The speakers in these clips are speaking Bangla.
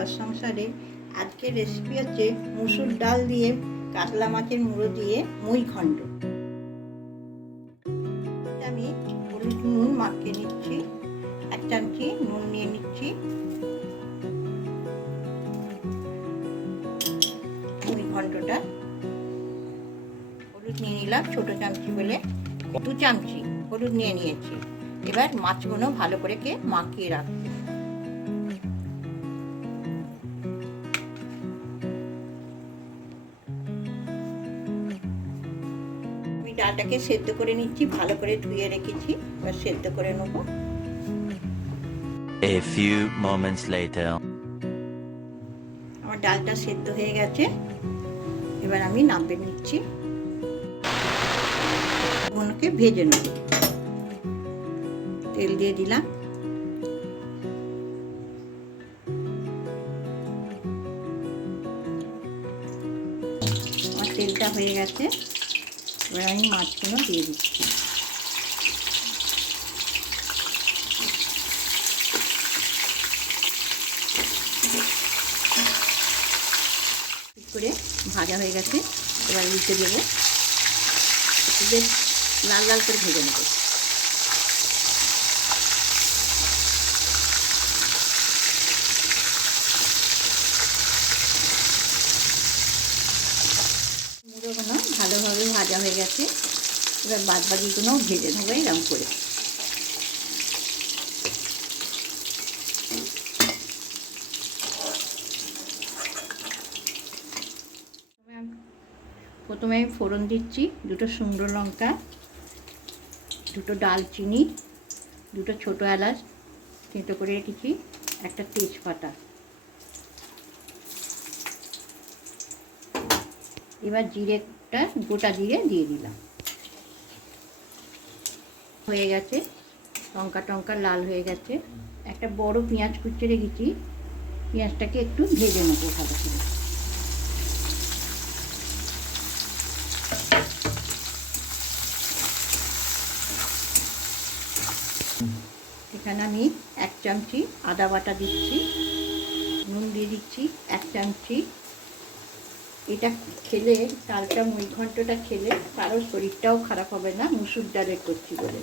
ঘর সংসারে আজকের রেসিপি হচ্ছে মুসুর ডাল দিয়ে কাতলা মাছের মুড়ো দিয়ে মুই খণ্ড আমি হলুদ নুন মাখিয়ে নিচ্ছি, এক চামচি নুন নিয়ে নিচ্ছি। মুই ঘন্টটা হলুদ নিয়ে নিলাম, ছোটো চামচি বলে দু চামচি হলুদ নিয়ে নিয়েছি। এবার মাছগুলো ভালো করে কে মাখিয়ে রাখব। ডালটাকে সেদ্ধ করে নিচ্ছি ভালো করে ধুয়ে রেখেছি এবার সেদ্ধ করে নেব। A few moments later. আমার ডালটা সেদ্ধ হয়ে গেছে। এবার আমি নামবে নিচ্ছি। ওগুলোকে ভেজে নেব। তেল দিয়ে দিলাম। তেলটা হয়ে গেছে। এবার আমি মাছগুলো দিয়ে দিচ্ছি। করে ভাজা হয়ে গেছে, এবার উল্টে দেবো। বেশ লাল লাল করে ভেজে নেব। হয়ে গেছে। এবার বাদ বাকিগুলো ভেজে নেব এরকম করে। প্রথমে আমি ফোড়ন দিচ্ছি, দুটো সুন্দর লঙ্কা, দুটো ডালচিনি, দুটো ছোটো এলাচ তেঁতো করে রেখেছি, একটা তেজপাতা। এবার জিরেটা, গোটা জিরে দিয়ে দিলাম। হয়ে গেছে, লঙ্কা টঙ্কা লাল হয়ে গেছে। একটা বড় পেঁয়াজ কুচে রেখেছি, পেঁয়াজটাকে একটু ভেজে নেব ভালো করে। এখানে আমি এক চামচি আদা বাটা দিচ্ছি, নুন দিয়ে দিচ্ছি, এক চামচি এটা খেলে, ডালটা মুই ঘন্টটা খেলে কারোর শরীরটাও খারাপ হবে না, মুসুর ডালের করছি বলে।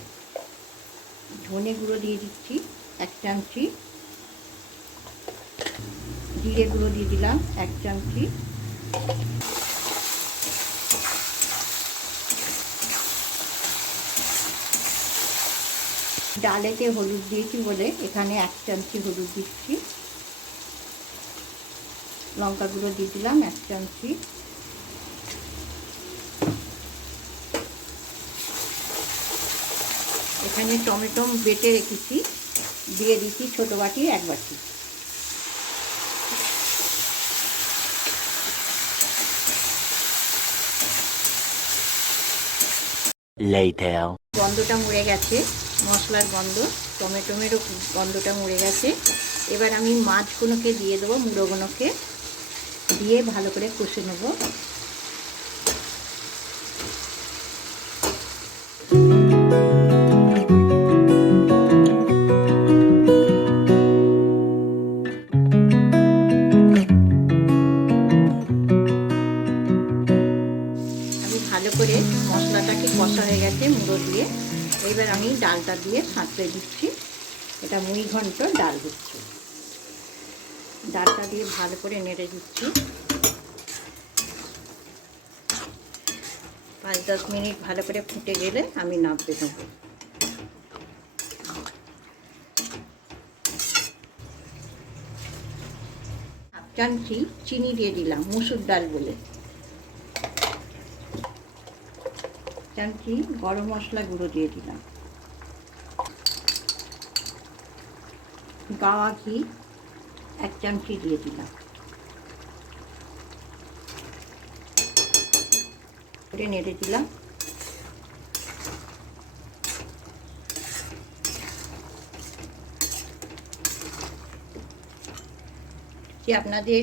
ধনে গুঁড়ো দিয়ে দিচ্ছি, এক চামচি। জিরে গুঁড়ো দিয়ে দিলাম, এক চামচি। ডালেতে হলুদ দিয়েছি বলে এখানে এক চামচি হলুদ দিচ্ছি। লঙ্কা গুঁড়ো দিয়ে দিলাম এক চামচি। এখানে টমেটো বেটে রেখেছি দিয়ে দিচ্ছি ছোটো বাটি এক বাটি। গন্ধটা মরে গেছে মশলার গন্ধ টমেটোমেরও গন্ধটা মরে গেছে। এবার আমি মাছগুলোকে দিয়ে দেবো মুড়োগুলোকে। দিয়ে ভালো করে কষে নেব। ভালো করে মশলাটাকে কষা হয়ে গেছে মুড়ো দিয়ে। এবার আমি ডালটা দিয়ে সাঁতরে দিচ্ছি। এটা মুই ঘন্ট ডাল দিচ্ছি ডালটা দিয়ে ভালো করে নেড়ে দিচ্ছি। পাঁচ দশ মিনিট ভালো করে ফুটে গেলে আমি নামতে দেবো। চামচি চিনি দিয়ে দিলাম, মুসুর ডাল বলে। চামচি গরম মশলা গুঁড়ো দিয়ে দিলাম। গাওয়া ঘি এক চামচি দিয়ে দিলাম। করে নেড়ে দিলাম। যে আপনাদের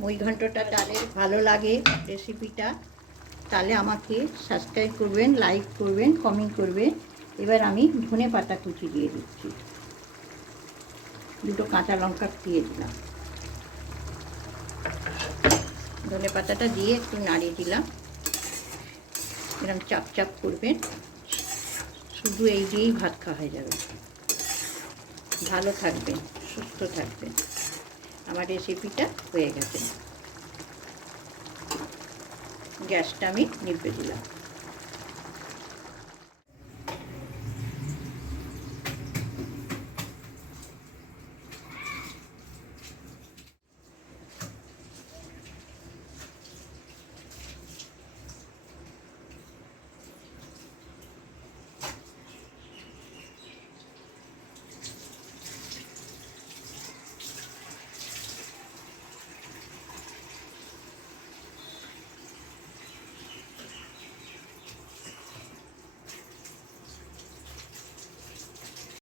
মুই ঘন্টটা ডালের ভালো লাগে রেসিপিটা, তাহলে আমাকে সাবস্ক্রাইব করবেন লাইক করবেন কমেন্ট করবেন। এবার আমি ধনে পাতা কুচি দিয়ে দিচ্ছি। দুটো কাঁচা লঙ্কা দিয়ে দিলাম। ধনে পাতাটা দিয়ে একটু নাড়িয়ে দিলাম। এরকম চাপ চাপ করবেন। শুধু এই দিয়েই ভাত খাওয়া হয়ে যাবে। ভালো থাকবেন, সুস্থ থাকবেন। আমার রেসিপিটা হয়ে গেছে। গ্যাসটা আমি নিভে দিলাম।